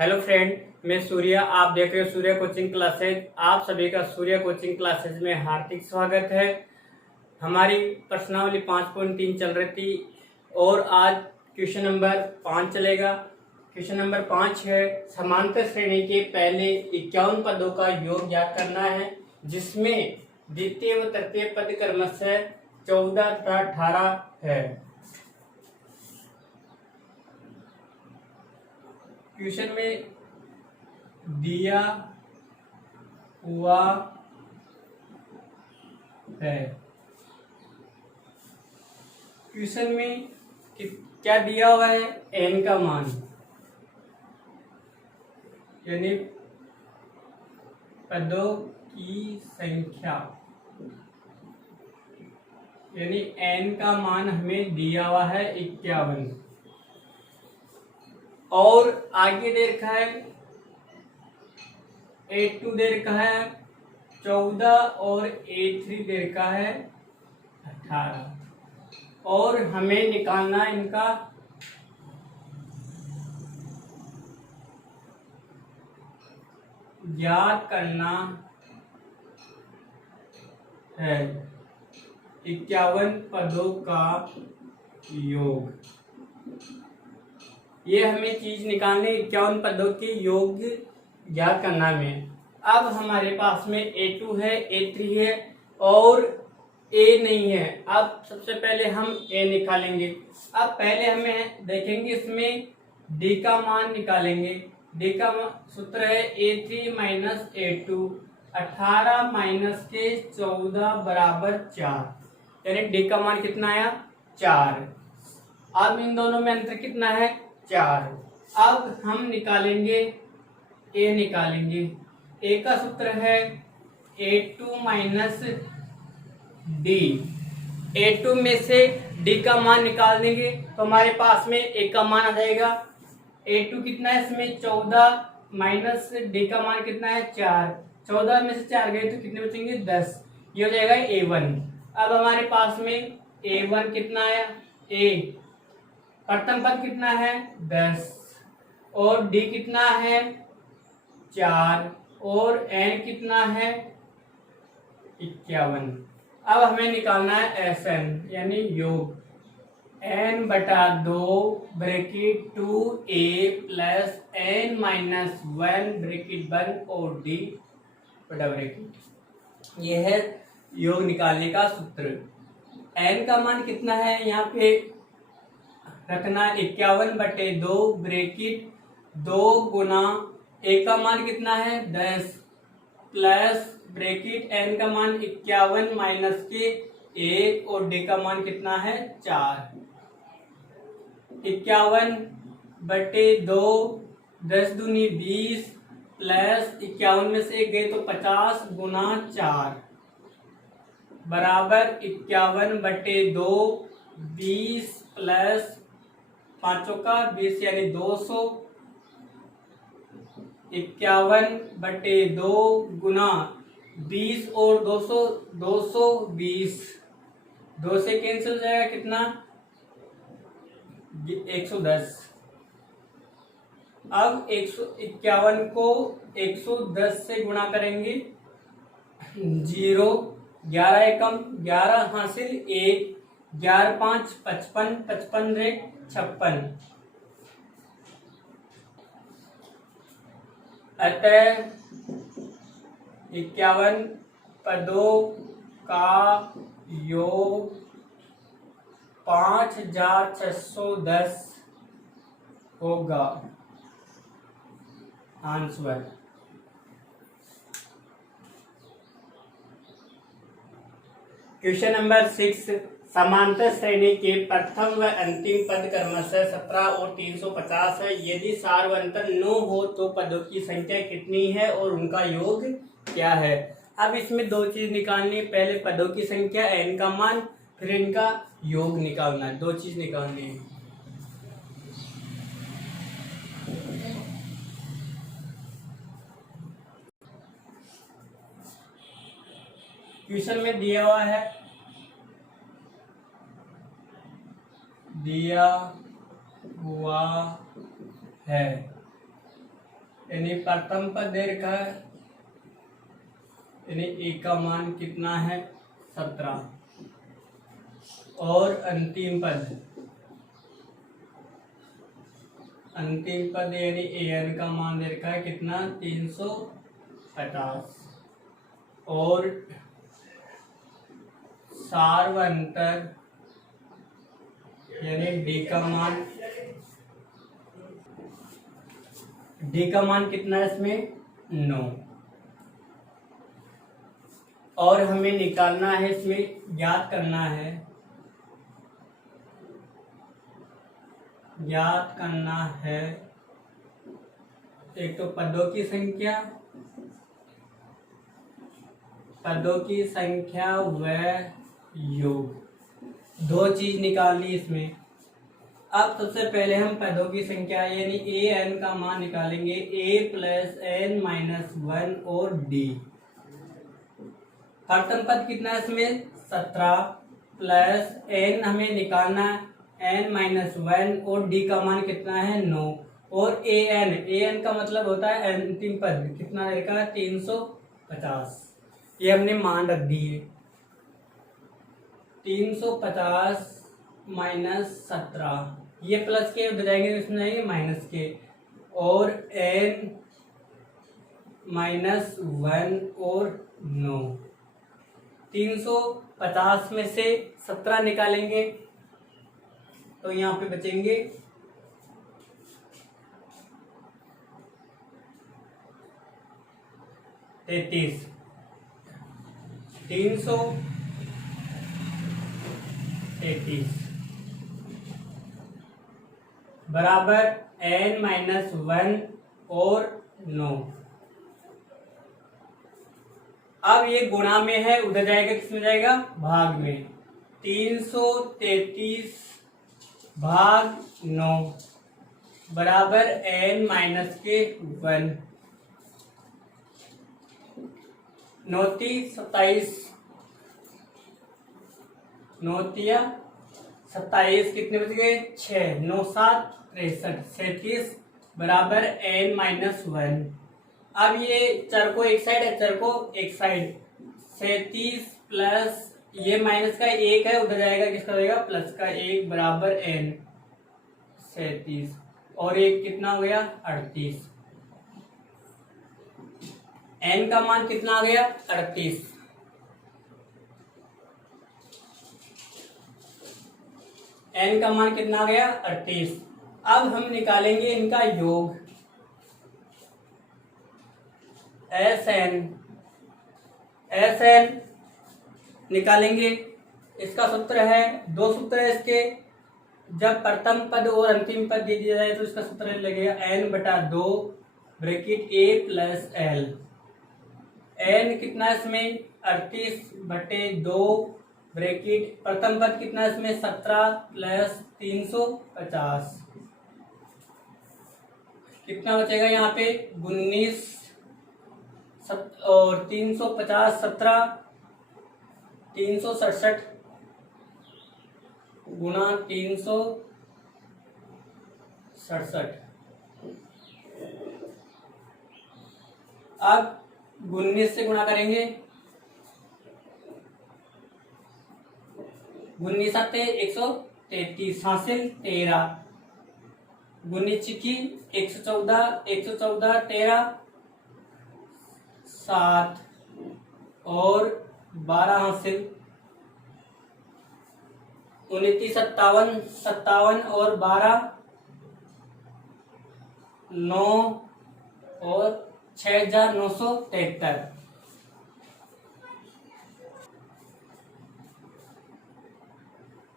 Hello friend, मैं सूर्या। आप देख रहे हो सूर्या कोचिंग क्लासेज। आप सभी का सूर्या कोचिंग क्लासेज में हार्दिक स्वागत है। हमारी प्रश्नावली 5.3 चल रही थी और आज क्वेश्चन नंबर 5 चलेगा। क्वेश्चन नंबर 5 है, समांतर श्रेणी के पहले 51 पदों का योग ज्ञात करना है, जिसमें द्वितीय व तृतीय पद क्रमशः 14 तथा 18 है। क्वेश्चन में दिया हुआ है। क्वेश्चन में क्या दिया हुआ है? n का मान, यानी पदों की संख्या, यानी n का मान हमें दिया हुआ है 51 और आगे दे रखा है A2 दे रखा है 14 और A3 दे रखा है 18 और हमें निकालना इनका ज्ञात करना है 51 पदों का योग। ये हमें चीज निकालने 51 पदों के योग ज्ञात करना में। अब हमारे पास में A2 है, A3 है और A नहीं है। अब सबसे पहले हम A निकालेंगे। अब पहले हमें देखेंगे इसमें D का मान निकालेंगे। D का सूत्र है A3 माइनस A2, 18 माइनस के 14 बराबर 4, यानी D का मान कितना आया? 4। अब इन दोनों में अंतर कितना है? 4। अब हम निकालेंगे A निकालेंगे। A का सूत्र है A2 माइनस D। A2 में से D का मान निकाल देंगे तो हमारे पास में A का मान आ जाएगा। A2 कितना है इसमें? 14 माइनस D का मान कितना है? 4। 14 में से 4 गए तो कितने बचेंगे? 10। ये हो जाएगा A1। अब हमारे पास में A1 कितना आया? A प्रथम पद कितना है? 10 और D कितना है? 4 और N कितना है? 51। अब हमें निकालना है Sn, यानी योग। n बटा 2 bracket 2a plus n minus 1 bracket 1 और D बटा ब्रैकेट। यह है योग निकालने का सूत्र। n का मान कितना है यहाँ पे रखना? 51 बटे 2 ब्रैकेट 2 गुना A का मान कितना है? 10 प्लस ब्रैकेट n का मान 51 माइनस के 1 और D का मान कितना है? 4। 51 बटे 2 10 दूनी 20 प्लस 51 में से 1 गए तो 50 गुना 4 बराबर 51 बटे 2 20 प्लस 5 का 20 यानी 200। 51 बटे 2 गुना 20 और 200 220, 2 से कैंसिल हो जाएगा कितना? 110। अब 151 को 110 से गुणा करेंगे। 0 11 एकम 11 हासिल 1 11 5 55 55 रे 56। अतः 51 पदों का योग 5610 होगा। आंसर। क्वेश्चन नंबर 6, समांतर श्रेणी के प्रथम व अंतिम पद क्रमशः 17 और 350 है। यदि सार व अंतर 9 हो तो पदों की संख्या कितनी है और उनका योग क्या है? अब इसमें दो चीज निकालनी है। पहले पदों की संख्या, n का मान, फिर इनका योग निकालना है। दो चीज निकालनी है। क्वेश्चन में दिया हुआ है दिया हुआ है यानी प्रथम पद दे रखा है, यानी ए का मान कितना है 17, और अंतिम पद यानी an का मान दे रखा है कितना 350, और सार्वंतर यानी d का मान कितना है इसमें 9, और हमें निकालना है, इसमें ज्ञात करना है एक तो पदों की संख्या व योग, दो चीज निकालनी इसमें। अब सबसे पहले हम पदों की संख्या यानी ए एन का मान निकालेंगे, a प्लस एन माइनस 1 और d। प्रथम पद कितना है इसमें 17 प्लस n हमें निकालना n माइनस 1 और d का मान कितना है 9, और an का मतलब होता है अंतिम पद कितना रहेगा 350, ये हमने मान रख दिए। 350 माइनस 17, ये प्लस के उधर जाएंगे, इसमें जाएंगे माइनस के, और n माइनस 1 और 9। 350 में से 17 निकालेंगे तो यहाँ पे बचेंगे 33। 333 बराबर n माइनस 1 और 9। अब ये गुणा में है, उधर जाएगा किसमें जाएगा भाग में। 333 भाग 9 बराबर n माइनस के 1। 9 × 27, 9 × 27 कितने बच गए 6, 9 × 7 63, 37 बराबर n माइनस 1। अब ये चर को एक साइड है, चर को एक साइड, 37 प्लस ये माइनस का 1 है, उधर जाएगा किसका रहेगा प्लस का 1 बराबर n 37, और 1 कितना हो गया 38। n का मान कितना आ गया 38। n का मान कितना आ गया 38। अब हम निकालेंगे इनका योग, SN निकालेंगे। इसका सूत्र है, दो सूत्र है इसके, जब प्रथम पद और अंतिम पद दे दिया जाए तो इसका सूत्र लगेगा n/2 bracket a plus l। n कितना इसमें 38/2 ब्रैकेट, प्रथम पद कितना इसमें 17 प्लस 350, कितना बचेगा यहाँ पे 19 और 350 17, 367 गुणा 367। अब 19 से गुणा करेंगे, 19 आते 133 हासिल 13, 19 चिकी 114, 114 13 7 और 12 हासिल 29 57, 57 और 12 9 और 6973।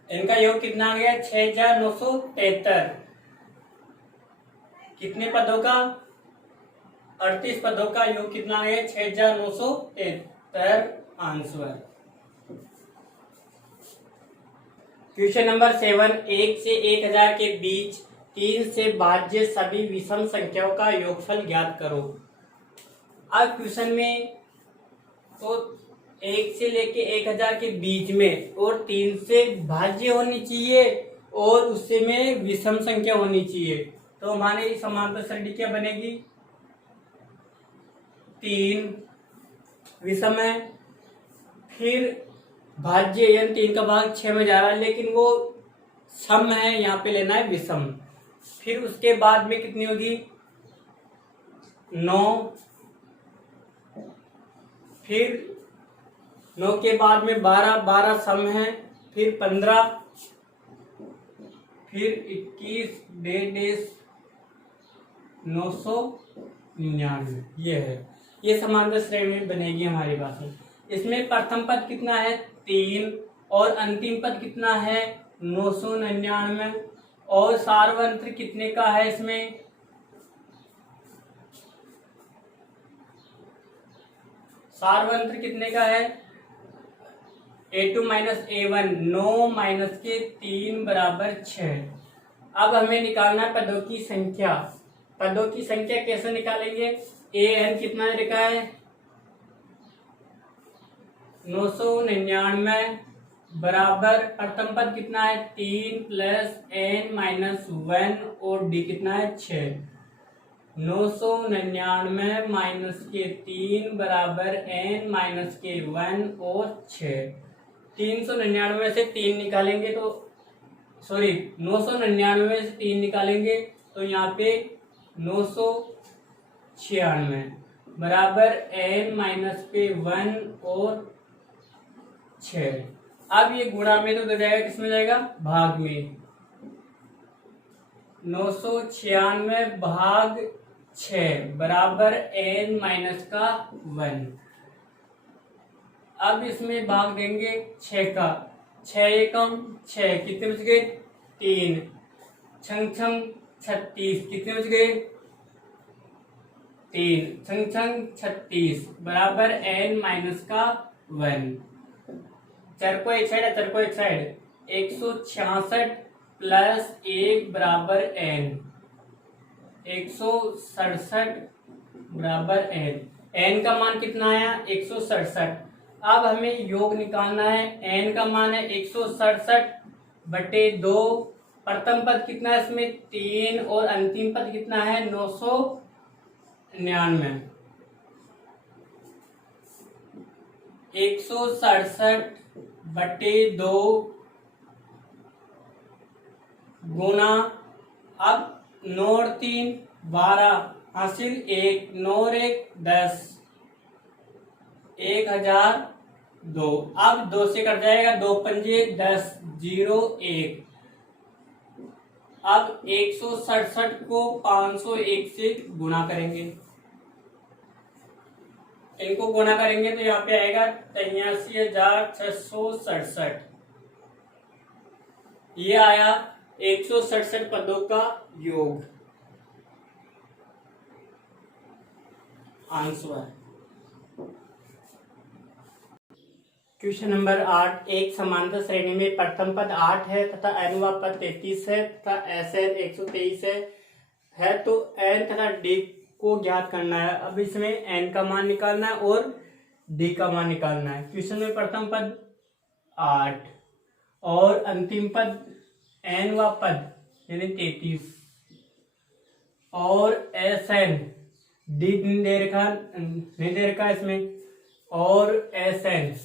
इनका योग कितना आ गया 6973। कितने पदों का 38 पदों का योग कितना आ गया 6973 आंसर। क्वेश्चन नंबर 7, 1 से 1000 के बीच 3 से भाज्य सभी विषम संख्याओं का योगफल ज्ञात करो। अब क्वेश्चन में तो 1 से लेके 1000 के बीच में और 3 से भाज्य होनी चाहिए और उससे में विषम संख्या होनी चाहिए, तो हमारे समांतर सरणी क्या बनेगी 3 विषम है, फिर भाज्य यानी 3 का भाग 6 में जा रहा है लेकिन वो सम है, यहाँ पे लेना है विषम। फिर उसके बाद में कितनी होगी 9, फिर 9 के बाद में 12 सम है, फिर 15, फिर 21 डेढ़ 999 ये है। ये समांतर श्रेणी में बनेगी हमारे पास में। इसमें प्रथम पद कितना है 3 और अंतिम पद कितना है 999 और सार्वंत्र कितने का है इसमें सार्वंत्र कितने का है A2 माइनस A1 9 माइनस के 3 बराबर 6। अब हमें निकालना है पदों की संख्या। पदों की संख्या कैसे निकालेंगे an कितना लिखा है 999 बराबर प्रथम पद कितना है 3 प्लस n माइनस 1 और d कितना है 6। 999 माइनस के 3 बराबर n माइनस के 1 और 6। 399 से 3 निकालेंगे तो 999 से 3 निकालेंगे तो यहाँ पे 996 बराबर n माइनस पे 1 और 6। अब ये गुणा में तो जाएगा किसमें जाएगा भाग में 996 भाग 6 बराबर n माइनस का 1। अब इसमें भाग देंगे 6 का 6 एकम 6 कितने बच गए 3 छंग छंग 36 कितने बच गए 3 छंग छंग 36 बराबर n माइनस का 1। चर को एक साइड है चर को एक साइड 166 प्लस 1 बराबर n 167 बराबर n का मान कितना आया 167। अब हमें योग निकालना है n का मान है 167 बटे 2। प्रथम पद कितना है इसमें 3 और अंतिम पद कितना है 999। 167 बटे 2 गुना अब 9 और 3 12 हासिल 1 9 और 1 10 1002। अब 2 से कट जाएगा 2 पंजे 10 0 1। अब 167 को 501 से गुणा करेंगे इनको गुणा करेंगे तो यहाँ पे आएगा 83,667। ये आया 167 पदों का योग आंसर। क्वेश्चन नंबर 8 एक समांतर श्रेणी में प्रथम पद 8 है तथा n वा पद 33 है तथा Sn 123 है तो n तथा d को ज्ञात करना है। अब इसमें n का मान निकालना है और d का मान निकालना है। क्वेश्चन में प्रथम पद 8 और अंतिम पद n वा पद यानी 33 और Sn d नहीं दे रखा इसमें और Sn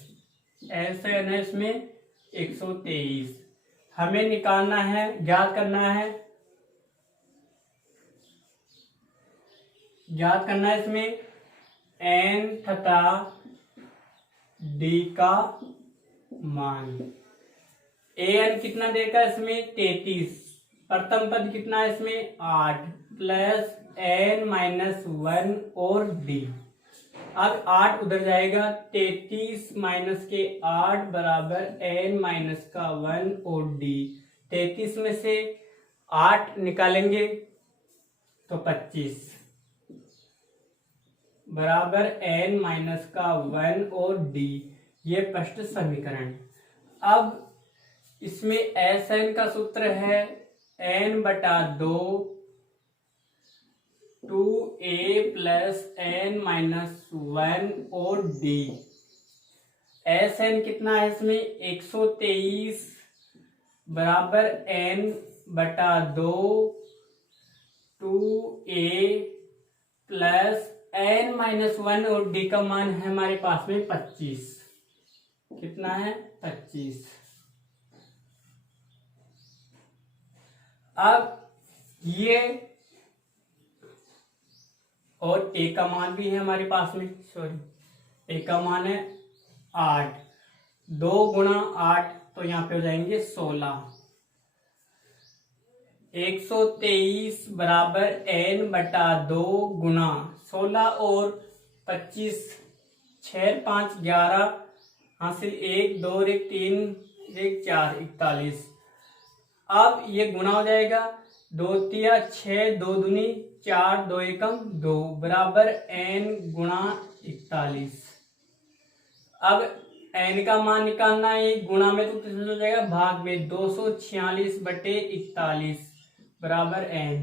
है इसमें 123। हमें निकालना है ज्ञात करना है इसमें n तथा d का मान। an कितना देगा इसमें 33 प्रथम पद कितना है इसमें 8 प्लस n माइनस 1 और d। अब 8 उधर जाएगा 33 माइनस के 8 बराबर n माइनस का 1 और d। 33 में से 8 निकालेंगे तो 25 बराबर n माइनस का 1 और d। ये प्रश्न समीकरण। अब इसमें Sn का सूत्र है n बटा 2 2a प्लस n माइनस 1 और d। Sn कितना है इसमें 123 बराबर n बटा 2 2a प्लस n -1 और डी का मान है हमारे पास में 25। कितना है? 25। अब ये और ए का मान भी है हमारे पास में, सॉरी ए का मान है 8। 2 गुणा 8 तो यहाँ पे हो जाएंगे 16। 123 बराबर n बटा 2 गुणा 16 और 25, 6 5 11 हासिल 1 2 1 3 1 4 41। अब ये गुणा हो जाएगा, 2 तिया 6, 2 दूनी 4, 2 एकम 2 बराबर n गुणा 41। अब n का मान निकालना है, गुणा में तो किसमें हो जाएगा? भाग में। 246 बटे 41 बराबर n।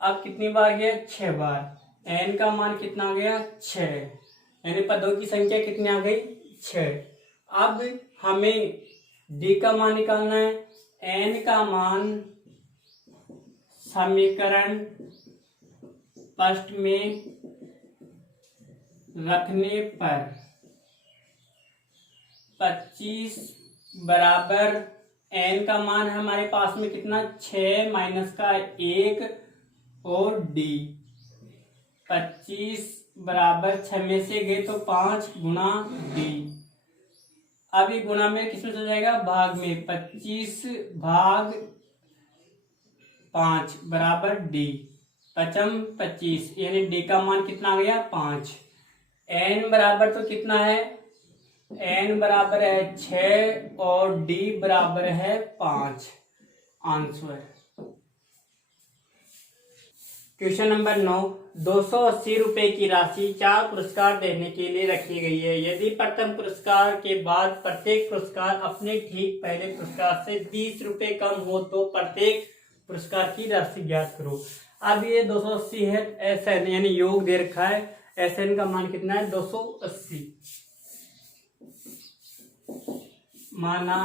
अब कितनी बार गया? 6 बार। n का मान कितना आ गया? 6। यानी पदों की संख्या कितनी आ गई? 6। अब हमें d का मान निकालना है। n का मान समीकरण फर्स्ट में रखने पर 25 बराबर n का मान है हमारे पास में कितना? 6 माइनस का 1 और d। 25 बराबर 6 में से गए तो 5 गुणा d। अब ये गुणा में किसमें चल जाएगा? भाग में। 25 भाग 5 बराबर d। 25 यानी d का मान कितना आ गया? 5। n बराबर तो कितना है? n बराबर है 6 और d बराबर है 5। आंसर। Question number 9। 280 रुपए की राशि 4 पुरस्कार देने के लिए रखी गई है। यदि प्रथम पुरस्कार के बाद प्रत्येक पुरस्कार अपने ठीक पहले पुरस्कार से 20 रुपए कम हो तो प्रत्येक पुरस्कार की राशि ज्ञात करो। अब ये 280 है, SN यानी योग दे रखा है। SN का मान कितना है? 280। माना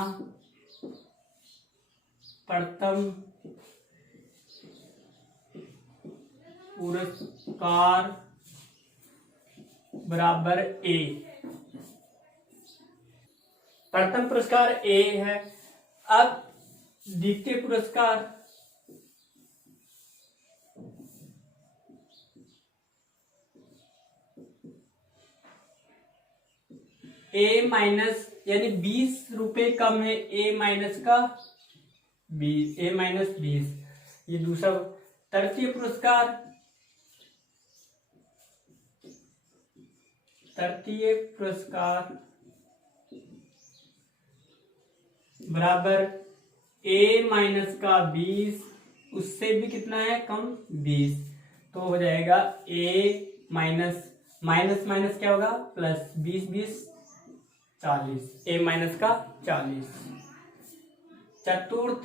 प्रथम पुरस्कार बराबर A। प्रथम पुरस्कार A है। अब द्वितीय पुरस्कार A माइनस यानी 20 रुपए कम है। A माइनस का 20, A माइनस 20 ये दूसरा। तृतीय पुरस्कार बराबर A माइनस का 20, उससे भी कितना है? कम 20। तो हो जाएगा A माइनस माइनस माइनस क्या होगा? प्लस। 20 20 40। A माइनस का 40। चतुर्थ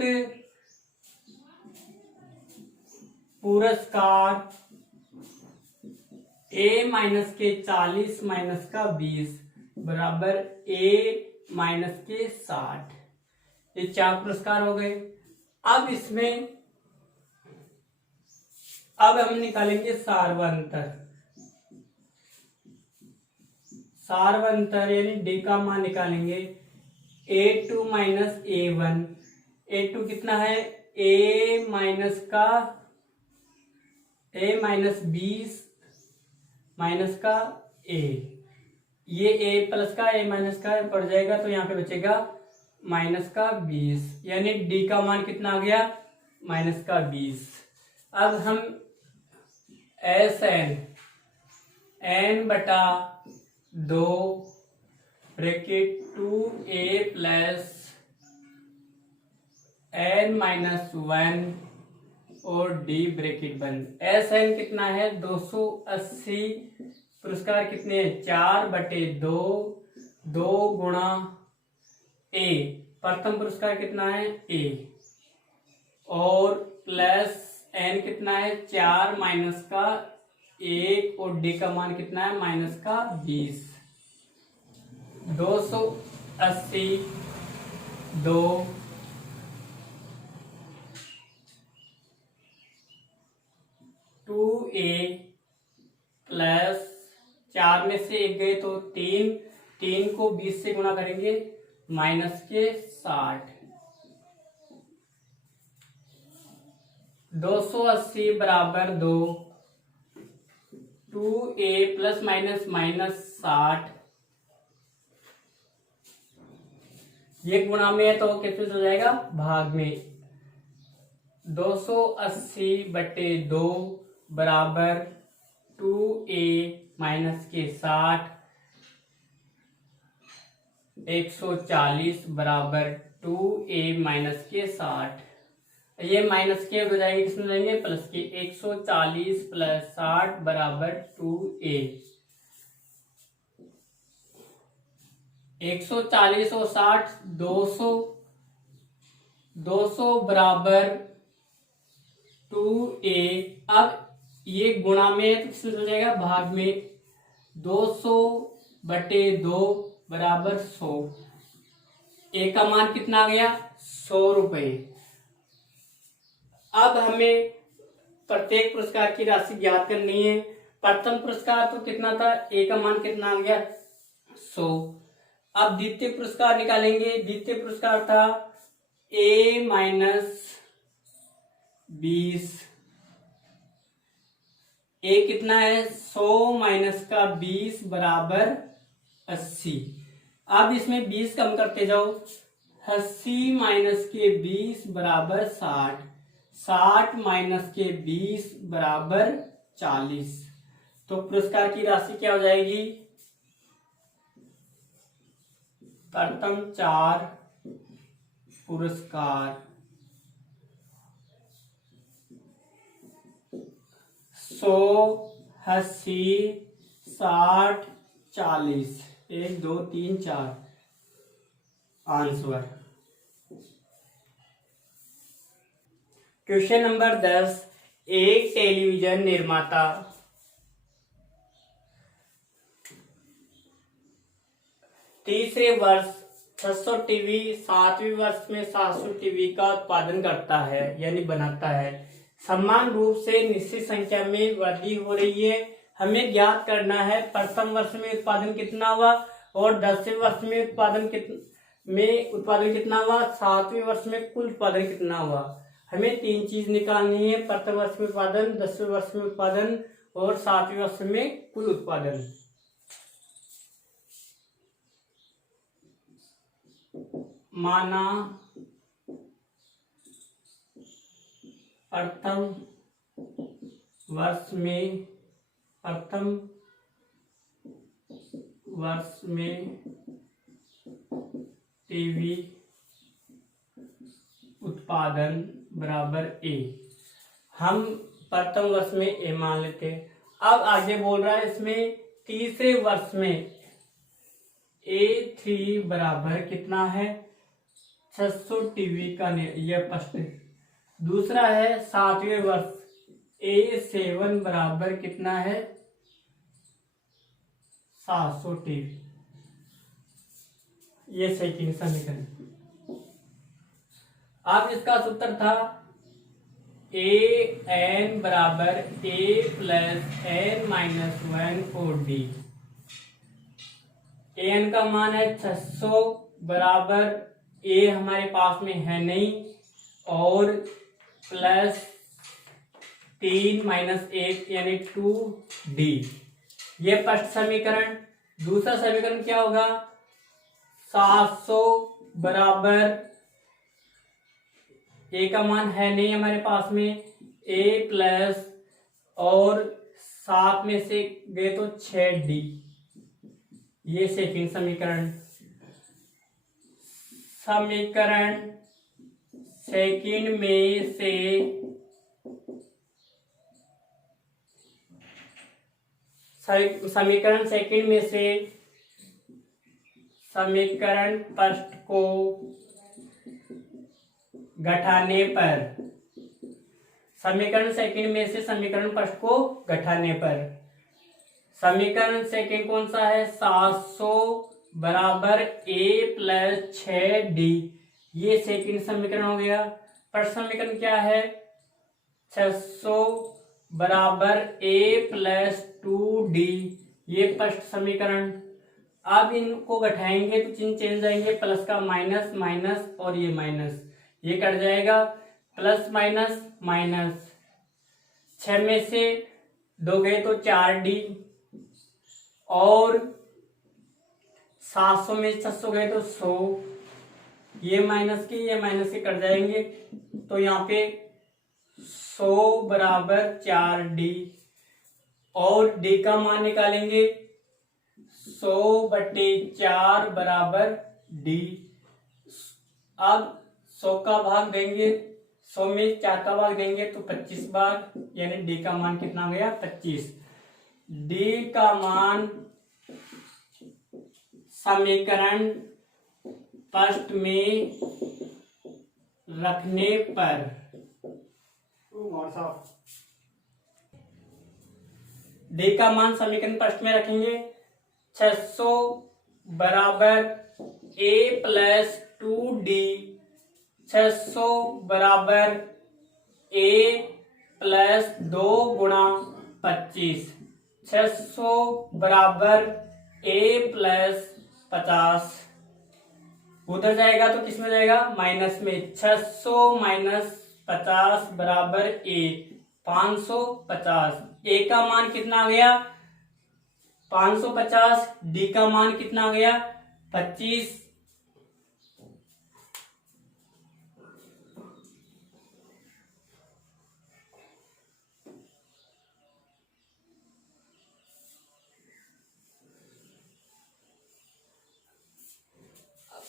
पुरस्कार A माइनस के 40 माइनस का 20 बराबर A माइनस के 60। ये 4 पुरस्कार हो गए। अब इसमें हम निकालेंगे सार्वंतर। सार्वंतर यानी D का मान निकालेंगे। A2 minus A1। A2 कितना है? A माइनस का A माइनस 20 माइनस का A। ये A प्लस का A माइनस का पड़ जाएगा तो यहाँ पे बचेगा माइनस का 20। यानी D का मान कितना आ गया? माइनस का 20। अब हम SN n बटा 2 bracket 2A plus n minus 1 और D ब्रैकेट बंद। SN कितना है? 280। पुरस्कार कितने हैं? 4 बटे 2, 2 गुणा A। प्रथम पुरस्कार कितना है? A और प्लस n कितना है? 4 माइनस का 1 और D का मान कितना है? माइनस का 20। 280 2 2A प्लस 4 में से 1 गए तो 3, 3 को 20 से गुणा करेंगे -60। 280 बराबर 2, 2a प्लस माइनस -60, ये गुणा में है तो कितने हो जाएगा भाग में। 280 बटे 2 बराबर 2a माइनस के 60, 140 बराबर 2a माइनस के 60, ये माइनस के हो जाएंगे, किसमें जाएंगे प्लस के। 140 प्लस 60 बराबर 2a। 140 और 60 200, 200 बराबर 2a। अब ये गुणा में तो किसमें हो जाएगा भाग में। 200 बटे 2 बराबर 100, ए का मान कितना आ गया 100 रुपए। अब हमें प्रत्येक पुरस्कार की राशि ज्ञात करनी है। प्रथम पुरस्कार तो कितना था, ए का मान कितना आ गया 100। अब द्वितीय पुरस्कार निकालेंगे। द्वितीय पुरस्कार था a माइनस 20, ए कितना है 100 माइनस का 20 बराबर 80। अब इसमें 20 कम करते जाओ, 80 माइनस के 20 बराबर 60, 60 माइनस के 20 बराबर 40। तो पुरस्कार की राशि क्या हो जाएगी, प्रथम 4 पुरस्कार 100, 80, 60, 40, 1 2 3 4 आंसर। क्वेश्चन नंबर 10, एक टेलीविजन निर्माता तीसरे वर्ष 600 टीवी, 7वें वर्ष में 700 टीवी का उत्पादन करता है यानी बनाता है। समान रूप से निश्चित संख्या में वृद्धि हो रही है। हमें ज्ञात करना है प्रथम वर्ष में उत्पादन कितना हुआ और 10वें वर्ष में उत्पादन कितना हुआ, 7वें वर्ष में कुल उत्पादन कितना हुआ। हमें 3 चीज निकालनी है, प्रथम वर्ष में उत्पादन, 10वें वर्ष में उत्पादन और 7वें वर्ष में कुल उत्पादन। माना प्रथम वर्ष में टीवी उत्पादन बराबर ए। हम प्रथम वर्ष में ए मान लेते हैं। अब आगे बोल रहा है इसमें तीसरे वर्ष में A3 बराबर कितना है 600 टीवी का, यह फर्स्ट। दूसरा है 7वें वर्ष A7 बराबर कितना है 700 टीवी, ये सेकंड समीकरण। अब इसका सूत्र था AN बराबर A प्लस N माइनस 1 और D। AN का मान है 600 बराबर A हमारे पास में है नहीं और प्लस 3 माइनस 1 यानी 2D, ये फर्स्ट समीकरण। दूसरा समीकरण क्या होगा, 700 बराबर A का मान है नहीं हमारे पास में, A प्लस और 7 में से गए तो 6D, ये सेकंड समीकरण। समीकरण सेकंड में से समीकरण सेकंड में से समीकरण फर्स्ट को घटाने पर, समीकरण सेकंड में से समीकरण फर्स्ट को घटाने पर, समीकरण सेकंड कौन सा है 700 बराबर A प्लस 6D, ये सेकंड समीकरण हो गया। फर्स्ट समीकरण क्या है 600 बराबर A प्लस 2D, ये फर्स्ट समीकरण। अब इनको घटाएंगे तो चिन्ह चेंज आएंगे, प्लस का माइनस माइनस और ये माइनस, ये कट जाएगा, प्लस माइनस माइनस, 6 में से 2 गए तो 4D, और 700 में 600 गए तो 100, ये माइनस के कट जाएंगे, तो यहाँ पे 100 बराबर 4D, और D का मान निकालेंगे, 100/4 बराबर D। अब 100 का भाग देंगे, 100 में 4 का भाग देंगे तो 25 बार, यानी D का मान कितना हो गया, 25। D का मान समीकरण फर्स्ट में रखने पर D का मान समीकरण फर्स्ट में रखेंगे, 600 बराबर A + 2D, 600 बराबर A + 2 गुणा 25, 600 बराबर A + 50, उधर जाएगा तो किस में जाएगा, माइनस में, 600 - 50 बराबर A, 550। A का मान कितना आ गया, 550, D का मान कितना आ गया, 25।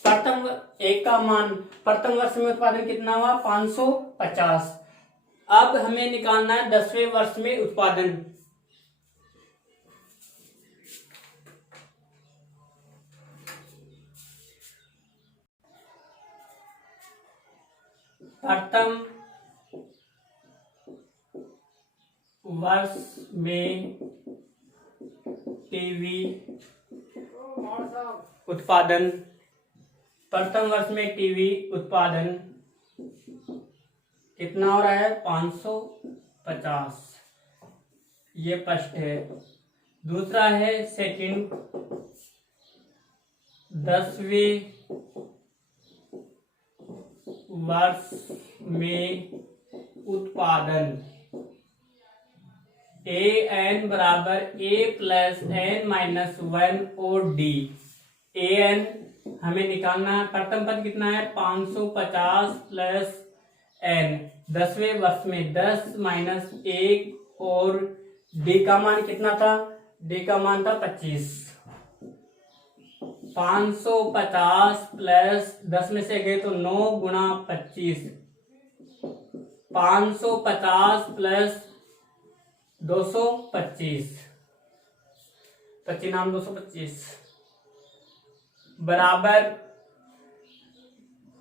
प्रथम एक का मान प्रथम वर्ष में उत्पादन कितना हुआ, 550। अब हमें निकालना है 10वें वर्ष में उत्पादन। प्रथम वर्ष में टीवी उत्पादन, प्रथम वर्ष में टीवी उत्पादन कितना हो रहा है, 550, ये फर्स्ट है। दूसरा है सेकंड, 10वें वर्ष में उत्पादन, AN बराबर A + N - 1 और D। AN हमें निकालना है, प्रथम पद कितना है, 550 + N, 10वें वर्ष में 10 - 1, और D का मान कितना था, D का मान था 25। 550 प्लस 10 में से गए तो 9 गुणा 25, 550 प्लस 225, 25 नाम 225 बराबर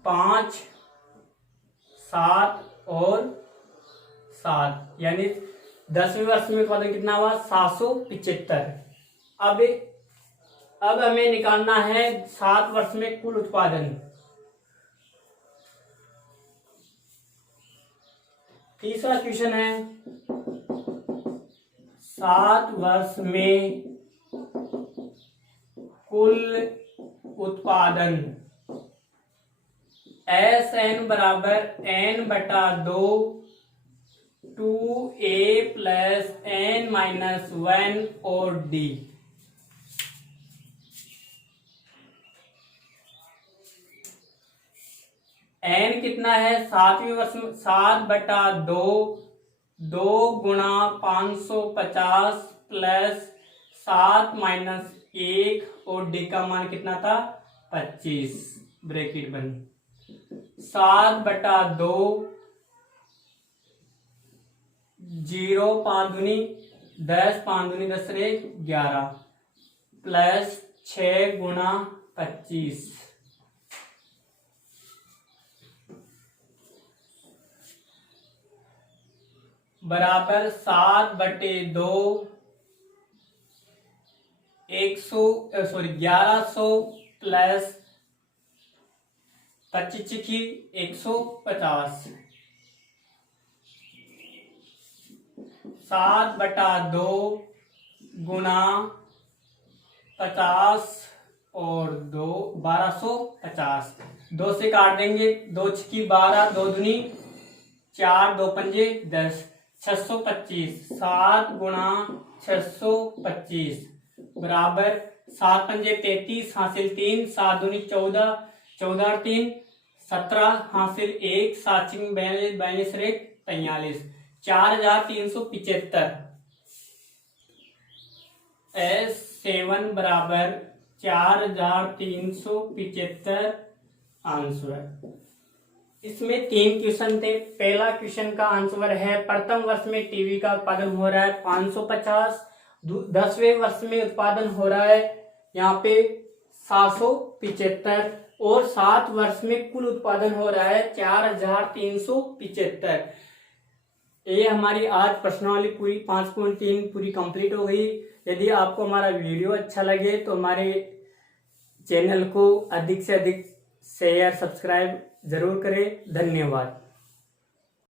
5, 7 और 7, यानी 10वें वर्ष में उत्पादन कितना हुआ, 775। अब हमें निकालना है 7 वर्ष में कुल उत्पादन। तीसरा क्वेश्चन है, 7 वर्ष में कुल उत्पादन, SN बराबर N/2 2A + N - 1 और D। N कितना है, 7वें वर्ष में 7/2, 2 गुणा 550 प्लस 7 - 1, और D का मान कितना था, 25, ब्रैकेट बंद, 7/2, 0 5 दूनी 10, 5 दूनी 10 रे 11, प्लस 6 गुणा 25, बराबर 7/2, 1100 प्लस 25 की 150, 7/2 गुणा 50 और 2 1250। 2 से काट देंगे, 2 छकी 12, 2 दूनी 4, 2 पंजे 10, 625। 7 गुणा 625 बराबर 7 पंजे 33, हासिल 3, 7 दूनी 14, 14 और 3 17, हासिल 1, 7 छिंग 42, 42 और 1 43, 4375। S7 बराबर 4375 आंसर। इसमें 3 क्वेश्चन थे। पहला क्वेश्चन का आंसर है प्रथम वर्ष में टीवी का उत्पादन हो रहा है 550, 10वें वर्ष में उत्पादन हो रहा है यहाँ पे 775 और 7 वर्ष में कुल उत्पादन हो रहा है 4375। ये हमारी आज प्रश्नावली पूरी 5.3 पूरी कंप्लीट हो गई। यदि आपको हमारा वीडियो अच्छा लगे तो हमारे चैनल को अधिक से अधिक शेयर सब्सक्राइब जरूर करें। धन्यवाद।